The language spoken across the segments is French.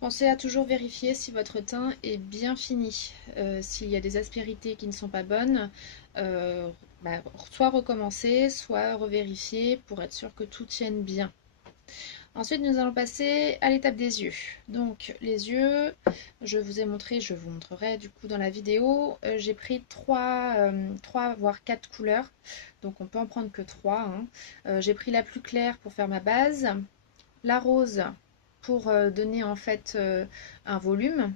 Pensez à toujours vérifier si votre teint est bien fini. S'il y a des aspérités qui ne sont pas bonnes, euh, soit recommencer, soit revérifier pour être sûr que tout tienne bien. Ensuite, nous allons passer à l'étape des yeux. Donc, les yeux, je vous montrerai du coup dans la vidéo. J'ai pris 3 voire 4 couleurs. Donc, on peut en prendre que 3, hein. J'ai pris la plus claire pour faire ma base, la rose pour donner en fait un volume,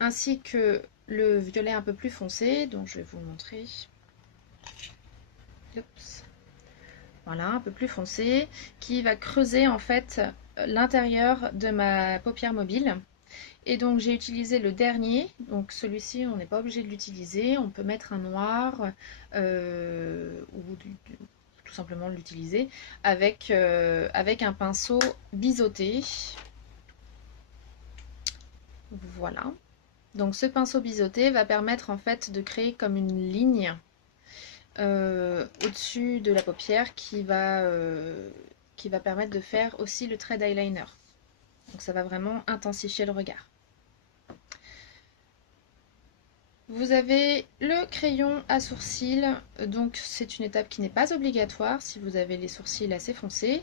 ainsi que le violet un peu plus foncé. Donc, je vais vous le montrer. Oups. Voilà, un peu plus foncé, qui va creuser en fait l'intérieur de ma paupière mobile. Et donc j'ai utilisé le dernier, donc celui-ci on n'est pas obligé de l'utiliser, on peut mettre un noir ou tout simplement l'utiliser avec un pinceau biseauté. Voilà. Donc ce pinceau biseauté va permettre en fait de créer comme une ligne au-dessus de la paupière qui va permettre de faire aussi le trait d'eyeliner. Donc ça va vraiment intensifier le regard. Vous avez le crayon à sourcils, donc c'est une étape qui n'est pas obligatoire si vous avez les sourcils assez foncés.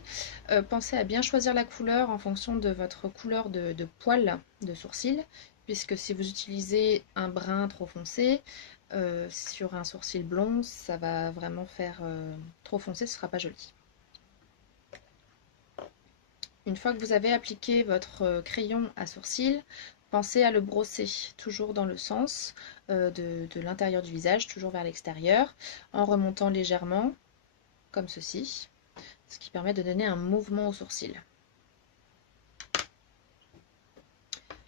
Pensez à bien choisir la couleur en fonction de votre couleur de poil de sourcil, puisque si vous utilisez un brun trop foncé sur un sourcil blond, ça va vraiment faire trop foncé, ce ne sera pas joli. Une fois que vous avez appliqué votre crayon à sourcils, pensez à le brosser, toujours dans le sens de l'intérieur du visage, toujours vers l'extérieur, en remontant légèrement, comme ceci, ce qui permet de donner un mouvement aux sourcils.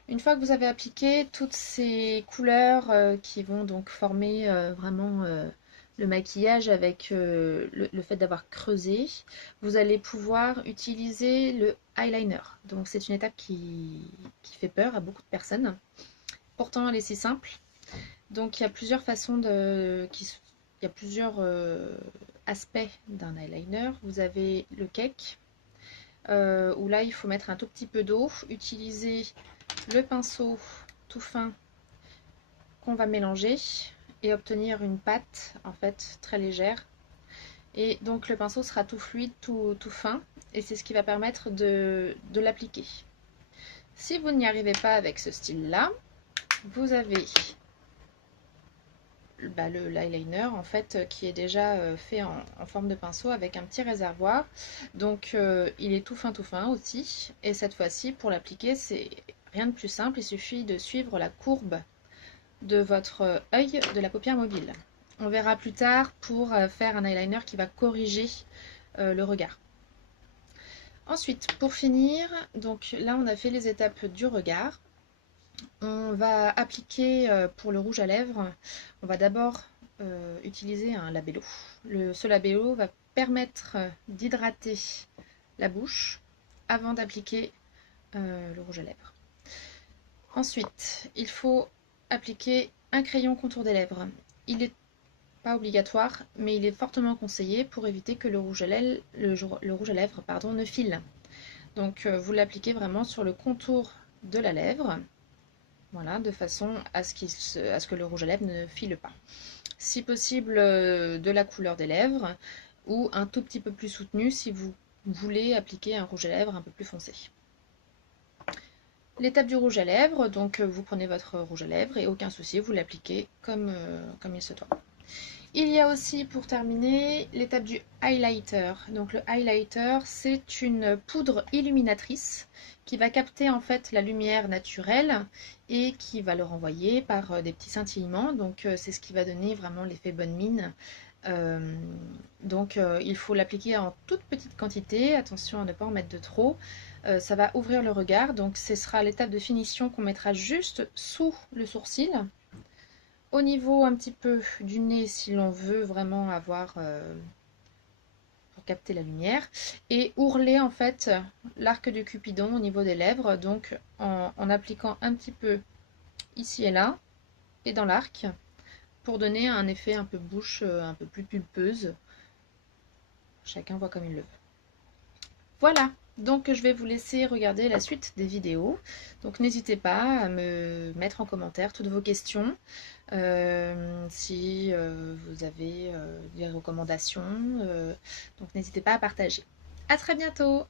Une fois que vous avez appliqué toutes ces couleurs qui vont donc former vraiment le maquillage avec le fait d'avoir creusé, vous allez pouvoir utiliser le eyeliner. Donc c'est une étape qui fait peur à beaucoup de personnes. Pourtant elle est si simple. Donc il y a plusieurs façons il y a plusieurs aspects d'un eyeliner. Vous avez le cake, où là il faut mettre un tout petit peu d'eau, utiliser le pinceau tout fin qu'on va mélanger et obtenir une pâte en fait très légère. Et donc le pinceau sera tout fluide, tout fin, et c'est ce qui va permettre de l'appliquer. Si vous n'y arrivez pas avec ce style-là, vous avez l'eyeliner en fait qui est déjà fait en forme de pinceau avec un petit réservoir. Donc il est tout fin aussi. Et cette fois-ci, pour l'appliquer, c'est rien de plus simple. Il suffit de suivre la courbe de votre œil de la paupière mobile. On verra plus tard pour faire un eyeliner qui va corriger le regard. Ensuite, pour finir, donc là on a fait les étapes du regard. On va appliquer pour le rouge à lèvres, on va d'abord utiliser un labello. Ce labello va permettre d'hydrater la bouche avant d'appliquer le rouge à lèvres. Ensuite, il faut appliquer un crayon contour des lèvres. Il n'est pas obligatoire, mais il est fortement conseillé pour éviter que le rouge à lèvres ne file. Donc vous l'appliquez vraiment sur le contour de la lèvre, voilà, de façon à ce que le rouge à lèvres ne file pas. Si possible, de la couleur des lèvres ou un tout petit peu plus soutenu si vous voulez appliquer un rouge à lèvres un peu plus foncé. L'étape du rouge à lèvres, donc vous prenez votre rouge à lèvres et aucun souci, vous l'appliquez comme il se doit. Il y a aussi, pour terminer, l'étape du highlighter. Donc le highlighter, c'est une poudre illuminatrice qui va capter en fait la lumière naturelle et qui va le renvoyer par des petits scintillements. Donc c'est ce qui va donner vraiment l'effet bonne mine. Il faut l'appliquer en toute petite quantité, attention à ne pas en mettre de trop. Ça va ouvrir le regard, donc ce sera l'étape de finition qu'on mettra juste sous le sourcil. Au niveau un petit peu du nez, si l'on veut vraiment avoir pour capter la lumière, et ourler en fait l'arc de Cupidon au niveau des lèvres, donc en appliquant un petit peu ici et là, et dans l'arc, pour donner un effet un peu bouche, un peu plus pulpeuse. Chacun voit comme il le veut. Voilà! Donc je vais vous laisser regarder la suite des vidéos. Donc n'hésitez pas à me mettre en commentaire toutes vos questions, si vous avez des recommandations. Donc n'hésitez pas à partager. À très bientôt!